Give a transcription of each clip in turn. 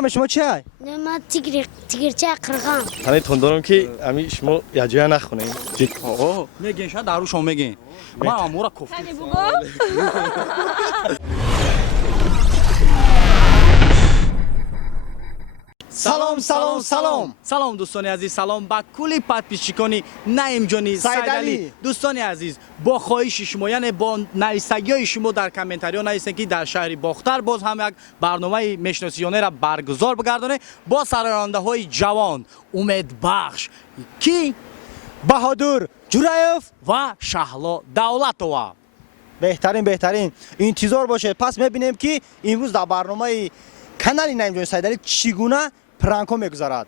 نام شما چیه؟ نما تیگرچه قرغان. همین تندارم که همین شما یه جای نخونین. آه میگین شاید دارو شما میگین. من امورا کوفت. هنی بگو. سلام دوستان عزیز، سلام با کلی پادپیشچیکانی نعیم جانی سیدعلی. دوستان عزیز با خواهش شما یعنی با نویسندگی شما در کامنتاریا نویسین که در شهر باختر باز هم یک برنامه میشناسیانه را برگزار بگردانه با سرراننده های جوان امید بخش کی بهادر جورایف و شهلا دولتова. بهترین انتظار باشه. پس میبینیم که امروز در برنامه کانال نعیم جانی سیدعلی چگونه پرانکو میگذارد.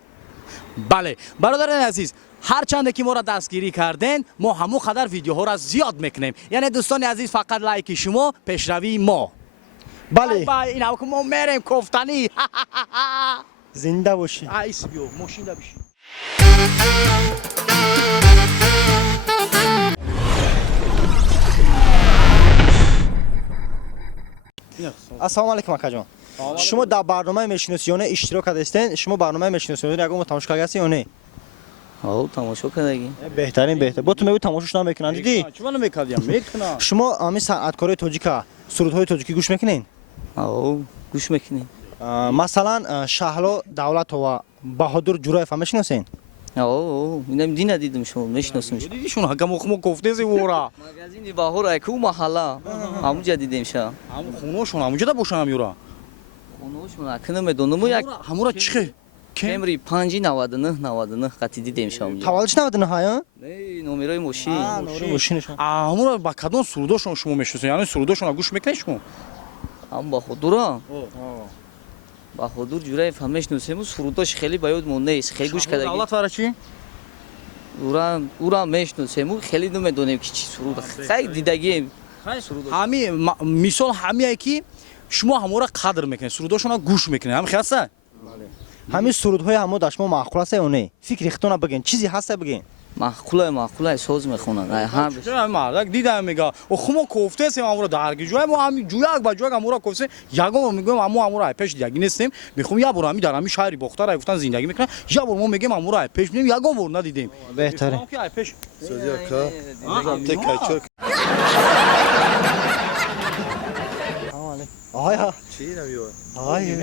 بله برادران عزیز، هر چند که ما را دستگیری کردن ما همو قدر ویدیوها را زیاد میکنیم. یعنی دوستان عزیز فقط لایک شما پیشروی ما. بله با این که ما میریم کوفتنی. زنده باشی. ایس بیو ماشین دا بشین. السلام علیکم اکا جان. شما در برنامه میشناسیانه اشتراک هستین. شما برنامه میشناسیانه رو تماشا کردی یا نه؟ آو تماشا کردی. بهتر با تو میگم تماشاش نمیکنن دیدی؟ چرا نمیکردیم میکنم. شما همین صنعتکارای تاجیکا سرودهای تاجیکی گوش میکنین؟ آو گوش میکنی. مثلا شهلا دولتова بهادر جورایف میشناسین؟ آو اینم دی ندیدم شما میشناسمش. دیدیشون حکم گفته زی ورا. مغازین باهور کو محله. همونجا دیدیم شا. هم خونوشون همونجا دا باشم یورا. خونوشون اکنم میدونم یک همورا چخه؟ کمری 599 قطعی دیدیم شا اونجا. تولدش نبودن ها؟ نه نمره ماشین. ماشینشون. همورا با کدوم سروداشون شما میشناسین؟ یعنی سروداشون گوش میکنین شما؟ هم باهودورا. باهودور جورای فهمش نوسیم سروداش خیلی باید مونده است. خیلی گوش کردی. دولت ورا چی؟ اورا میشناسیم خیلی نمیدونیم که چی سرود. خیلی دیدگی همی مثال همیه که شما همورا قدر میکنین سروداشون گوش میکنین هم خاصه همین سرودهای همو داشت ما معقول است یا نه؟ فکر ریختونا بگین چیزی هست بگین. معقوله ساز میخونن. ها چرا مرد دیدم میگه و خما کوفته سیم امورا درگی جوی ما همین جویاک با جویاک امورا کوفته یگام میگم امورا پیش دیگه نیستیم میخوام یا برو همین در همین شهری باختر گفتن زندگی میکنن یا برو ما میگم امورا پیش میبینیم یگام ور ندیدیم بهتره که پیش سوزیاکا تکاچوک آیا چی نمیوه آی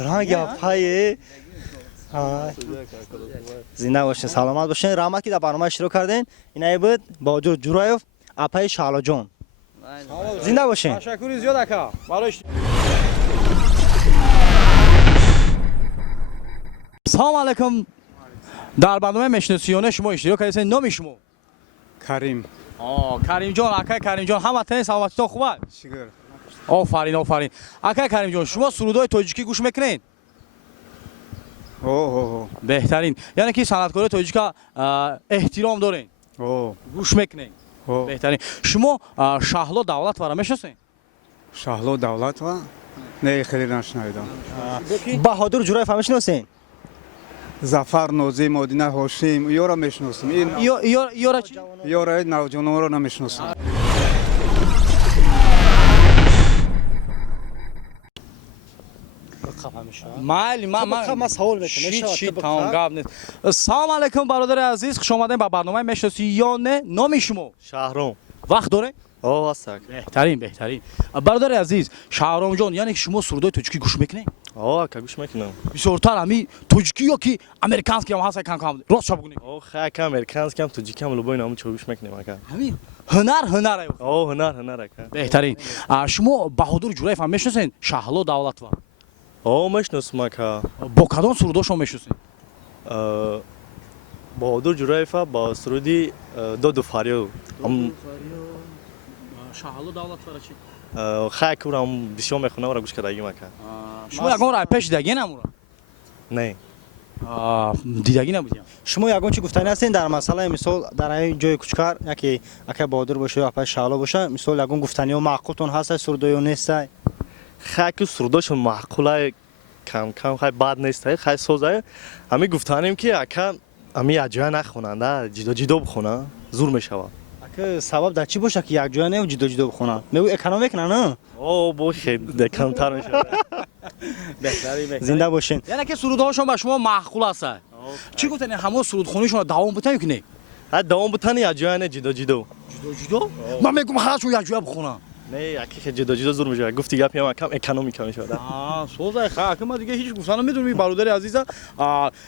رنگی پای زنده باشین سلامت باشین. رحمت که در برنامه اشتراک کردین. این بود بهادر جورایف اپای شهلا جان. زنده باشین. تشکر زیاد اکا برای سلام علیکم. در برنامه میشناسیانه شما اشتراک کردین. نام شما؟ کریم. کریم جان. اکا کریم جان همتون سلامتیتون خوبه؟ شکر. آفرین. اکا کریم جان شما سرودهای تاجیکی گوش میکنین؟ بهترین. یعنی که صنعتکارای تاجیکا احترام دارین؟ گوش میکنین؟ بهترین. شما شهلا دولتова میشناسین؟ شهلا دولتова؟ نه خیلی نشنیدم. بهادر جورایف میشناسین؟ ظفر نوزی مدینه هاشم یارا میشناسم. این یارا چی؟ یارا نوجوانان را نمیشناسم. من سوال میکنم. سلام علیکم برادر عزیز، خوش آمدین به برنامه میشناسیانه. نام شما؟ شهرام. وقت داره؟ هستک. بهترین. برادر عزیز شهرام جان یعنی شما سرودای تاجیکی گوش میکنین؟ اکا گوش میکنم. بسیارتر همی تاجیکی یا که امریکانسکی هم هست کم راست چه بگونی؟ خیلی امریکانسکی هم تاجیکی هم لبای نامو چه گوش میکنیم اکا. همین هنر هنر اکا. بهترین. شما بهادر جورایف هم میشناسین؟ شهلا دولتова. میشناسم اکا. با کدام سروداشون میشناسین؟ بهادر جورایف با سرودی دو فریو. شهلا دولتова چی؟ خیلی کورم بسیار میخونم و گوش کردگی مکا. شما یکم را پیش دیدگی نمورا؟ نه. دیدگی نبودیم. شما یگان چی گفتنی هستین در مسئله مثال در این جای کوچکار یکی اکا بهادر باشه یا اپای شهلا باشه مثال یگان گفتنی و معقولتون هست سرودای نیست؟ خیلی سروداشون معقوله کم خیلی بد نیست خیلی سوزه. همین گفتنیم که اکا همین اجرا نخونن جدا بخونن زور میشوه. که سبب در چی باشه که یک جای نه و جدا بخونن؟ میگو اکانومیک نه؟ باشه کمتر میشه. بهترین زنده باشین. یعنی که سرودهاشون با شما معقول است چی گفتن همون سرودخونیشون رو دوام بتن که نه ها دوام بتانی یا جوانه جدا جدا جدا من میگم هرشون یا جواب بخونم نه یکی که جدا جدا زور میشه گفتی گپی هم کم اکونومیک میشه سوزای خاک ما دیگه هیچ گفتن نمیدونم برادر عزیزم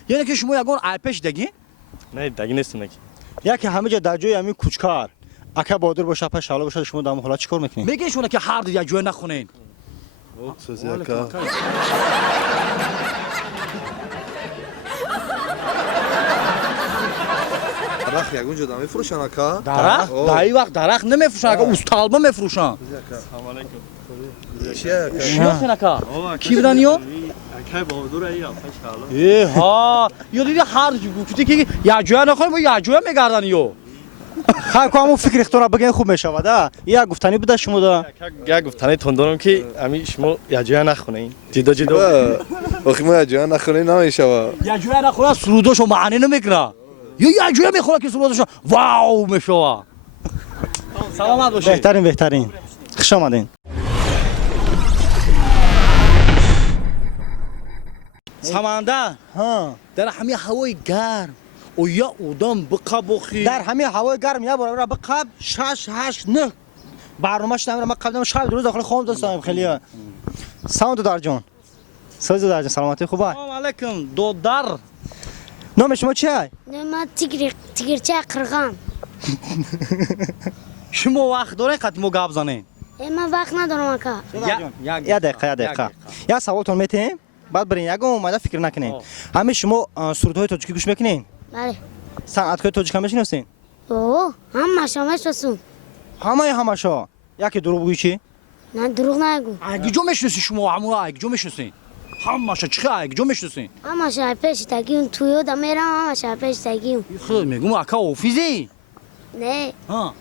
یعنی که شما یگان آیپش دگی نه دیگه نیست نکی یکی همه جا در جای همین کوچکار اکا بادر باشه پس شالا باشه شما دام حالا چیکار میکنین؟ میگه شونه که هر یا جوه نخونین سوزی اکا درخت یگون جدا میفروشن آکا درخت در این وقت درخت نمیفروشن که استالبا میفروشن سلام علیکم چیه شیخ نکا کی بدن یو اکای بهادر ای افش حالا ای ها یو دیدی هر گفتی که یا جوه نخورن و یا جوه میگردن یو خاک همون فکر اختراع بگین خوب میشود یا گفتنی بده شما دا یا گفتنی تندارم که امی شما یا جویا نخونین جدا جدا آخه ما جان نخونی نمیشه یا جوه نخورن سروداشو معنی نمیکنه یا جوه میخوره که سروداشو واو میشه سلامت باشی بهترین خوش آمدین. سمنده ها در همین هوای گرم و یا اودام بقبخی در همین هوای گرم یا برای به قبل 6 8 9 برنامه‌اش نمیره من قبلا شب روز داخل خونه داشتم خیلی ساوند دار جان سوز دار جان سلامتی خوبه سلام علیکم دودار نام شما چیه؟ نه من تیگرچه قرغان. شما وقت داره قدمو گپ زنین من وقت ندارم اکا. یا دقیقه یا سوالتون میتیم بعد برین یگم اومده فکر نکنین همه شما سرودهای تاجیکی گوش میکنین بله. صنعت‌های تاجیک هم میشناسین اوه هم مشامش بسون. همشو یکی دروغ بگویی چی؟ نه دروغ نگو. اگه جو میشناسی شما همون اگه جو میشناسین همش چه اگه جو میشناسین همش آیپش تگی اون تویو دا میرم همش آیپش تگی اون. خود میگم اکا اوفیزی نه ها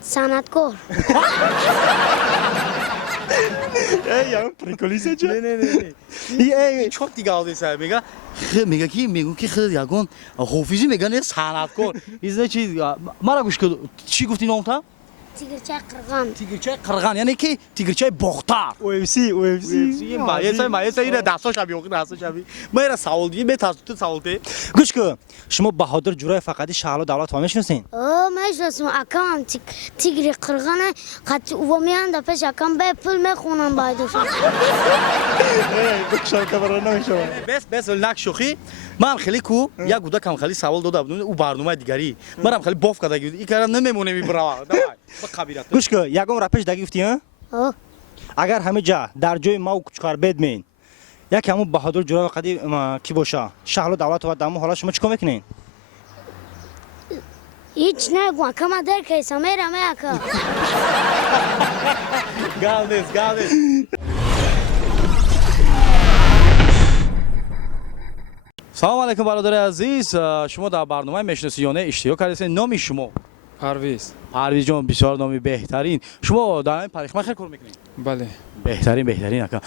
صنعتکار. یا پریکولیسه چه؟ نه ای çok دیگه آدی سر میگه کی میگم که خود یگان حافظی میگن یه صنعتکار ایزه چی مرا گوش کن چی گفتی نام تا تیگرچه قرغان. تیگرچه قرغان یعنی که تیگرچه باختر او اف سی این مایه اینه دستا شبیه اوقی دستا شبیه ما ایره سوال دیگه به تو سوال ته گوش کن شما بهادر جورای فقطی شهلا دولت ها میشناسین اوه میشناسم اکا هم تیگر قرغانه قد او میان دا پیش اکام به پول میخونم بایدوش. بخشم کبرا نمیشم بس نک شوخی من خیلی کو یک گوده کم خیلی سوال داده بودم او برنامه دیگری منم خیلی باف کرده این کارا نمیمونه میبره دای با خبیرت گوش کن یگم رپش دگی گفتی ها اوه اگر همه جا در جای ما و کوچکار بدمین یک همون بهادر جورای فقطی کی باشه شهلا دولت و دمو حالا شما چیکار میکنین هیچ نگو اکا ما در کیسا میرم اکا. گالدس سلام علیکم برادر عزیز شما در برنامه میشناسیانه اشتراک کردید نام شما پرویز جان بسیار نامی بهترین شما در این پریخمه خیلی کار میکنید بله بهترین اکا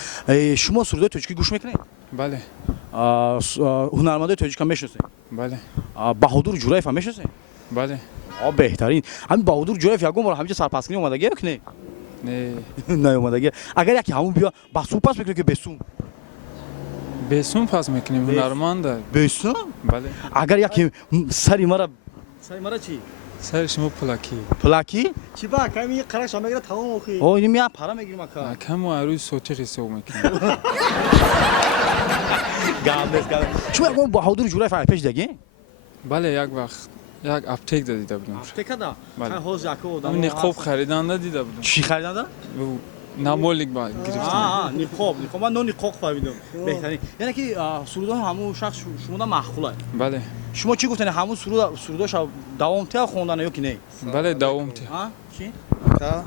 شما سرودای تاجیکی گوش میکنید بله هنرمندای تاجیک هم میشناسید بله بهادر جورایف هم میشناسید بله بهترین همین بهادر جورایف یگم بار همینجا سرپسکنی اومدگی که نه نه نه اومدگی اگر یکی همون بیا بسون پس میکنه که بسون بسون پس میکنیم هنرمنده بسون بله اگر یکی سری مرا چی سر شما پلاکی پلاکی چی با کمی قرش هم میگیره تمام اخی او اینو میا پارا میگیریم اکا کم و روی صوتی قصه میکنیم گالدس شما یگم بهادر جورایف پیش دگی بله یک وقت یک اپتیک دیده بودم تکدا بله. هوز یکو همین نقاب خریدن ندیده بودم چی خریدن نمولیک با گرفتم نقاب من نقاب فهمیدم بهترین یعنی که سرودا همون شخص شما معقوله بله شما چی گفتین همون سروداش دوام ته خوندن یا کی نه بله دوام تی ها چی آکا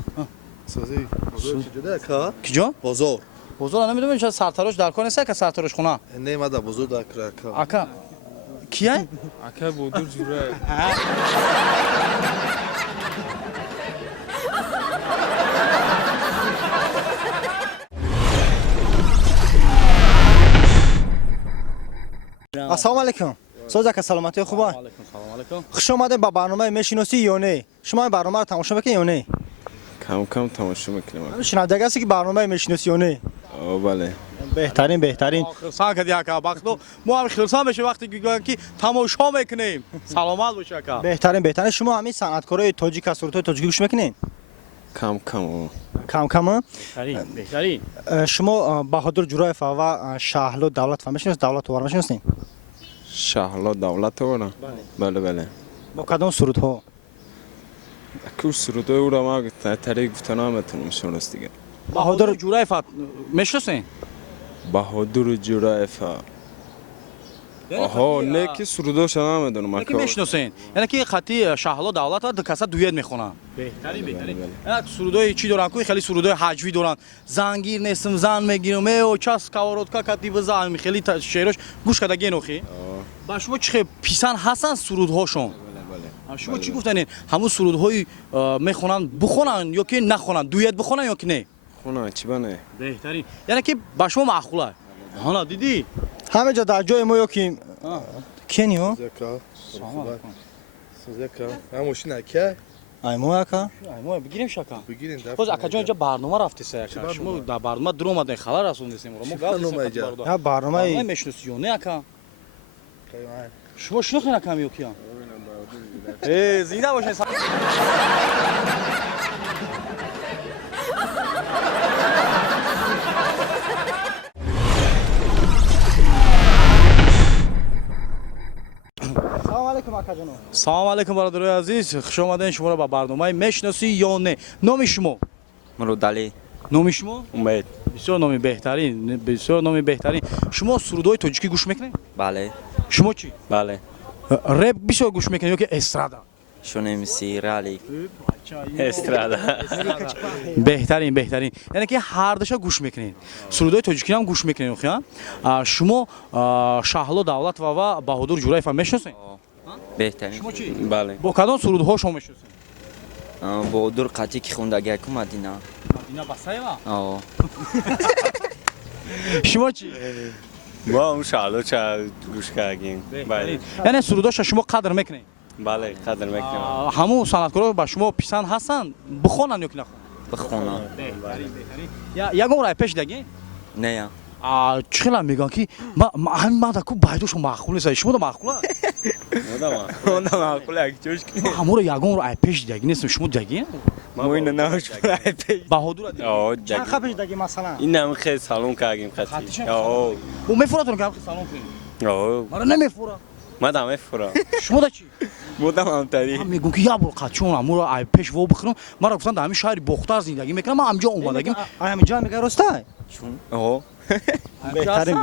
سوزی بزرگ جدا آکا کجا بزرگ بزرگ نمیدونم چه سرتاروش در کنه که سرتاروش خونه نه ماده بزرگ دکر آکا اکا کیه اکا بودور جوره السلام علیکم سوزا که سلامتی خوبه سلام علیکم خوش آمدین با برنامه میشناسی یا نه شما این برنامه رو تماشا میکنین یا نه کم کم تماشا میکنم همین شنونده هستی که برنامه میشناسی یا نه بله بهترین خرسان کردی اکا بختو ما هم خرسان بشه وقتی که تماشا میکنیم سلامت باشه اکا بهترین شما همین صنعتکارای تاجیک از سرودهای تاجیکی گوش میکنین کم کم بهترین شما بهادر جورایف و شهلا دولت فهمیشناس دولت وار میشناسین شهلا دولت وره بله با کدام سرودها اکو سروده او را ما طریق گفتنامتون میشونست دیگه بهادر جورایف میشناسین بهادر جورایف آها نه که سروده شما میدونم که میشناسین یعنی که خطی شهلا دولت و کسا دویت میخونن بهترین یعنی سرودای چی دارن کوی خیلی سرودای حجوی دارن زنگیر نیستم زن میگیرم او چاس کاورودکا کتی بزن خیلی شعرش گوش کده گنوخی با شما چه پیسان هستن سرودهاشون شما چی گفتن همون سرودهای میخونن بخونن یا که نخونن دویت بخونن یا که نه خونه چی بنه بهترین یعنی که با شما معقوله ها دیدی همه جا در جای ما یکی کنیو زکا هموش نکه ایمو اکا ما بگیریم شکا بگیرین باز اکا جان اینجا برنامه رفتی سه شما در برنامه در اومدن خبر رسوندیم ما گفت یا برنامه میشناسیونه اکا شما شناختین اکا میوکیان زنده باشه سلام علیکم اکا جانو سلام علیکم برادرای عزیز خوش آمدین شما را به برنامه میشناسی یا نه نام شما مرودالی نام شما امید بسیار نام بهترین شما سرودهای تاجیکی گوش میکنین بله شما چی بله رپ بسیار گوش میکنین یا که استرادا شونیم سیرالی استرادا بهترین یعنی که هر دشا گوش میکنین سرودهای تاجیکی هم گوش میکنین خیلی شما شهلا دولت و بهادر جورایف هم میشناسین بهترین شما چی بله با کدام سرودها شما میشناسین بهادر قطعی که خوندگی کو مدینه اینا بسایوا آه شما چی با اون شهلا چه گوش کردیم بله یعنی سروداش شما قدر میکنین بله قدر میکنم همون صنعتکارا با شما پسند هستن بخونن یا که نخونن بخونم یا یگم رای پیش دیگه نه چخیلا میگن که من دکو بایدوش معقول نیست شما دا معقوله اونم معقوله چوش ما همون یگم رای پیش دیگه نیست شما دیگه ما اینو نهاش برای پیش بهادر دیگه آه چند خبش دیگه مثلا این هم خیلی سالون کردیم خطی آه و میفوراتون که سلام کنین آه مرا نمیفورا ما دامه فرا شما دا چی بودم هم تری من میگم که یا برو قچون امور ای پیش و بخرم مرا گفتن در همین شهر بختار زندگی میکنم من همینجا اومدگیم همین جا میگه راسته چون آه بهترین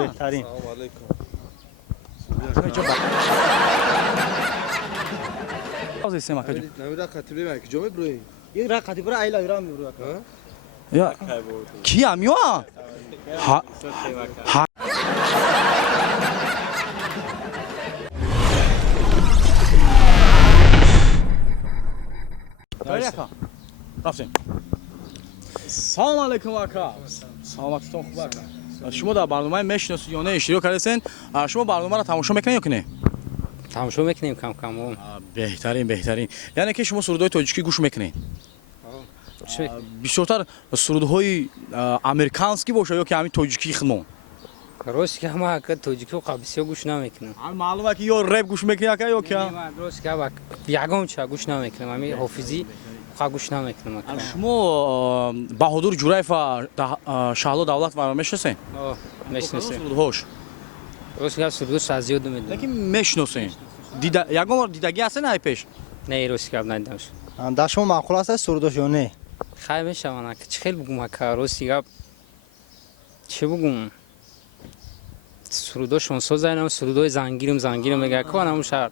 سلام علیکم نمیده خطیبی من که جامعه بروی یک رقتی برای ایلا ایران میبرو یا کی امیو ها رفتیم سلام علیکم اکا سلامتتون خوب اکا شما در برنامه میشناسید یا نه اشتراک کردین شما برنامه را تماشا میکنین یا که نه تماشا میکنیم کم کم بهترین یعنی که شما سرودهای تاجیکی گوش میکنین بیشتر سرودهای امریکانسکی باشه یا که همین تاجیکی خدمون راست که ما که تاجیکی و قابسی گوش نمیکنم معلومه که یا رپ گوش میکنی یا که راست که یگم چه گوش نمیکنم همین حافظی گوش نمیکنم شما بهادر جورایف شهلا دولت و میشناسین میشناسیم سرودهاش راست که سرودش از یاد میدونم لیکن میشناسین یگم بار دیدگی هستین ای پیش نه راست که ندیدمش در شما معقول است سروداش یا نه خیلی میشوانه که چه خیلی بگم که راست که چه بگم سروداشون سوزاینم سرودای زنگیرم میگه که همون شهر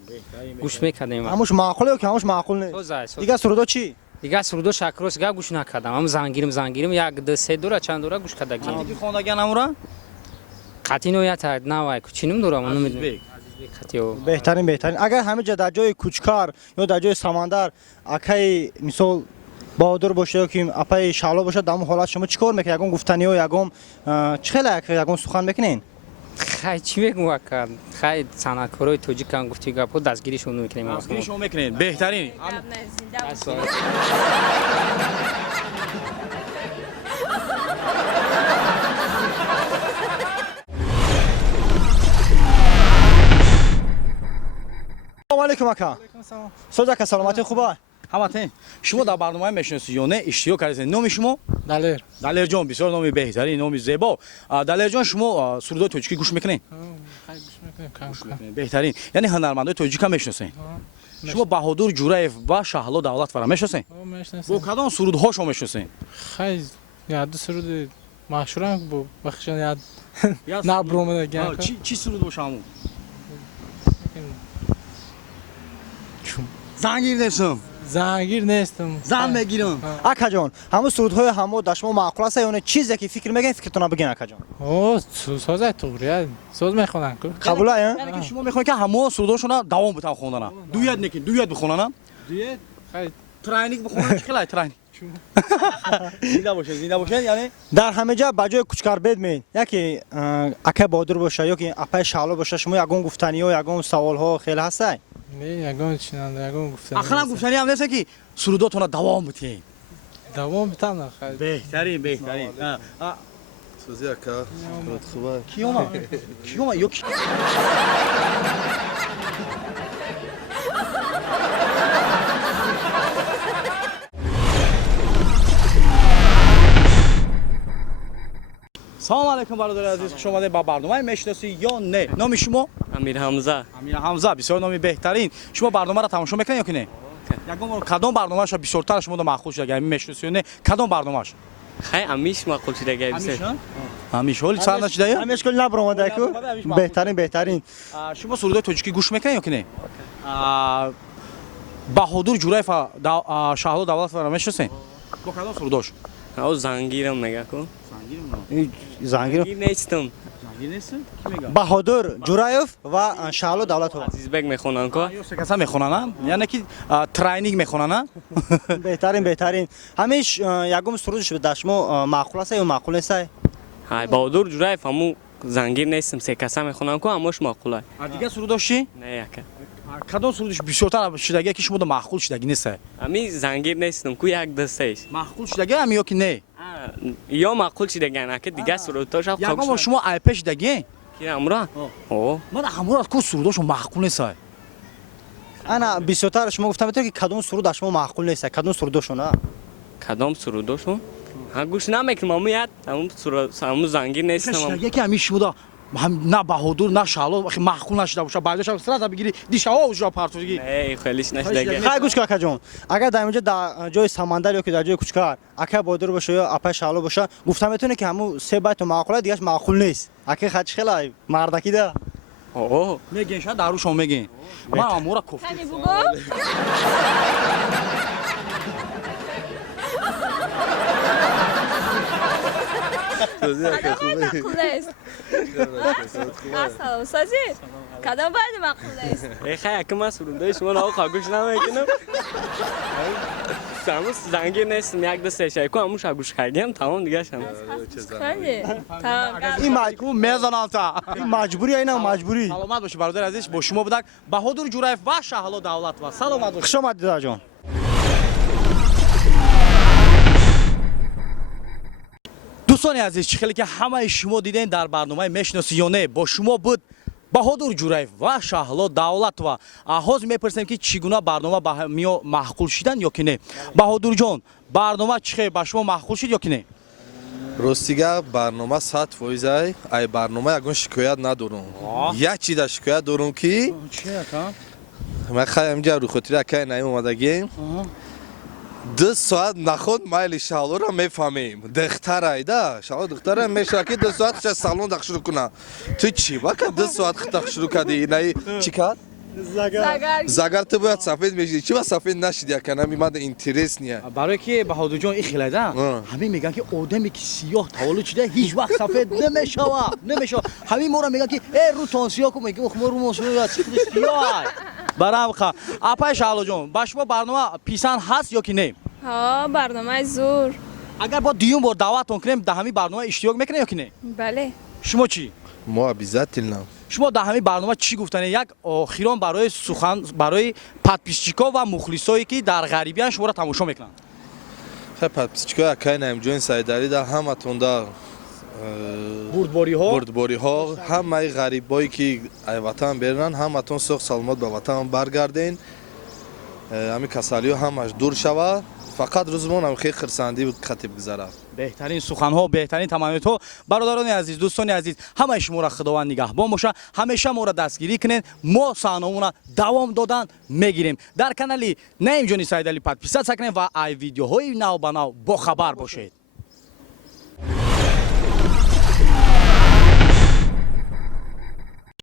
گوش میکردیم هموش معقوله که هموش معقول نیست دیگه سرودا چی دیگه سرودا شکروس گه گوش نکردم هم زنگیرم یک دو سه دوره چند دوره گوش کردم کی خوندگی نمورا قطعی نویت نه وای چینم دوره من نمیدونم بهترین اگر همه جا در جای کوچکار یا در جای سمندر اکای مثال بهادر باشه یا که اپای شالا باشه در اون حالت شما چیکار میکنید یگم گفتنی و یگم یگم سخن میکنین خیلی چی بگم که خیلی صنعتکارای تاجیک هم گفتی گپ دستگیریشون میکنیم دستگیریشون میکنین بهترین ака. Соз ака, саломати хуба? ҳаматен шумо дар барномаи мешиносӣ ё не иштирок кардед? номи шумо? далер далерҷон, бисёр номи беҳтарин, номи зебо. Далерҷон, шумо сурудои тоҷикӣ гӯш мекунед? хай гӯш мекунем кам кам беҳтарин, яъне ҳунармандои тоҷика мешиносед? шумо Баҳодур Ҷураев ва Шаҳло Давлатовро мешиносед? бо мешнасем кадом сурудҳошо мешиносед? хай яду суруди машҳурам бо бахшон яд набромада ган чӣ суруд боша ҳамун? зангир нестам, зангир нестам зан мегирам. Акаҷон, ҳамун сурудҳои ҳамо дар шумо маъқул аст ё не чизе ки фикр мекунед, фикртона бигин акаҷон. о созай туғрия соз мехонам ку Қабула ё? яъне ки шумо мехоҳед ки ҳамо сурудҳошона давом битан хонданам. дует некин, дует бихонанам. дует хай трайник бихонам, чӣ хелай трайник? зинда бошед, яъне дар ҳама ҷа ба ҷои кучкар бедмед, яке акай Баҳодур боша ё ки апай Шаҳло боша, шумо ягон гуфтаниҳо, ягон саволҳо хеле ҳастай? не ягон чинанда ягон гуфтам ахирам гуфтанӣ ҳам нест ки сурудотона давом битиед. давом битам хай беҳтарин. سوزی اکا خود خوبه کیوما یو کی سلام علیکم برادر عزیز، خوش آمدید با برنامه میشناسی یا نه؟ نام شما؟ امیر حمزه امیر حمزه، بسیار نامی بهترین. شما برنامه را تماشا میکنید یا که نه؟ یکم کدام برنامه‌اش بیشتر شما رو معقول شده اگر میشناسی یا نه؟ کدام برنامه‌اش؟ خیلی همیش معقول شده گیبسه همیشه حال سر نشده یا؟ ҳамеш кӯл набромада ку беҳтарин. شما سرودای توجیکی گوش میکنید یا که نه؟ بهادر جوراєв شهلا دولت رو میشناسید؟ با کدام سروداش؟ او زنگیرم میگه کو зангир زنگیر نیستم زنگیر نیست؟ کی میگه؟ Баҳодур Ҷураев ва Шаҳло Давлатов. عزیزبک میخونن کو یا سه کسا میخونن؟ یعنی که ترینینگ میخونن؟ بهترین. ҳамеш ягон сурудш дар шумо маъқул аст ё маъқул нест? های بهادر جوراєв همو زنگیر نیستم سه کسا میخونن کو همش معقوله دیگه سروداش چی؟ نه یکه کدام سرودش بیشتر شدگی که شما دو معقول شدگی نیست؟ همی زنگیر نیستم کو یک دستش معقول شدگی هم یا که نه؟ یا معقول شده گنه که دیگه سروداش هم یکم با شما ایپش شدگی؟ کی امرا او من همون از کو سروداش معقول نیست. ана бисёртар шумо гуфта метавонед ки кадом суруд дар шумо маъқул нест, кадом сурудошона? کدام سروداشون ها گوش نمیکنم همو یاد همو زنگیر نیستم شدگی که همیشه شما دو نه بهادر نه شهلا معقول نشده باشه بعدش سرت بگیری دیشوا اونجا پرتوگی. نه خیلیش نشده хай гӯш кун акаҷон, агар дар инҷо дар ҷои самандар ё ки дар ҷои кучкар акай Баҳодур боша ё апай Шаҳло боша, гуфта метавонед ки ҳамун се байтон маъқул аст, дигаш маъқул нест. Акай хач хелай мардаки да. اوه میگین شاید داروشون میگین من امورا کوفتی هنی بگو سوزی اکا خوبه مقوله است سلام سازی کدام باید مقوله است ای خیلی که من سرونده شما ناو خواهگوش نمیکنم همون زنگیر نیستم یک دسته شایکو همون شاگوش خیلیم تمام دیگه شم خیلی تمام این مجبور میزنم تا این مجبوری اینا مجبوری. سلامت باشی برادر عزیز با شما بودک بهادر جوراєв و شهلا دولت و سلامت باشی خوش آمدید دادا جان. دوستان عزیز خیلی که همه شما دیدین در برنامه میشناسی یا نه با شما بود بهادر جوراєв و شهلا دولت و آغاز میپرسیم که چگونه برنامه با هم معقول شدن یا که نه. بهادر جان برنامه چه با شما معقول شد یا که نه؟ ростига барнома 100% ай барнома ягон шикоят надорум як чида шикоят дорум ки ман хаям ҷа рӯхотири акай наим омадагем 2 соат наход майли Шаҳлоро мефаҳмем духтарайда Шаҳло духтара мешава ки 2 соат хиша салон дах шурӯъ куна ту чӣ вака 2 соат хитах шурӯъ кардӣ наи чӣ кард загар ту бояд сафед мешиди чӣ ва сафед нашиди акана мимада интерес ния برای که بهادر جان این خیلی ده همه میگن که آدمی که سیاه تولد شده هیچ وقت سفید نمیشه همه ما را میگن که ای رو تانسیا کو میگه ما رو مسئول چی سیاه برام خا اپای شهلا جان با شما برنامه پیسان هست یا که نه ها برنامه زور اگر با دیوم بار دعوتتون کنیم در همین برنامه اشتراک میکنه یا که نه بله شما چی мо обязательно شما در همین برنامه چی گفتن یک آخران برای سخن برای подписчиков و مخلصایی که در غریبیان شما را تماشا میکنن хай подписчикои акай наимҷони сайдарида ҳаматон да бурдбориҳо бурдбориҳо ҳамаи ғарибое ки аз ватан берунанд ҳаматон соҳ саломат ба ватан баргарден ҳамин касалиҳо ҳамаш дур шавад фақат рӯзмон ҳам хеле хирсандӣ қатиб гузарад беҳтарин суханҳо беҳтарин таманниётҳо бародарони азиз дӯстони азиз ҳамаи шуморо худованд нигаҳбон боша ҳамеша моро дастгирӣ кунед мо саҳномона давом додан мегирем дар канали наимҷони саидалӣ подписатсия кунед ва ай видеоҳои нав ба нав бохабар бошед.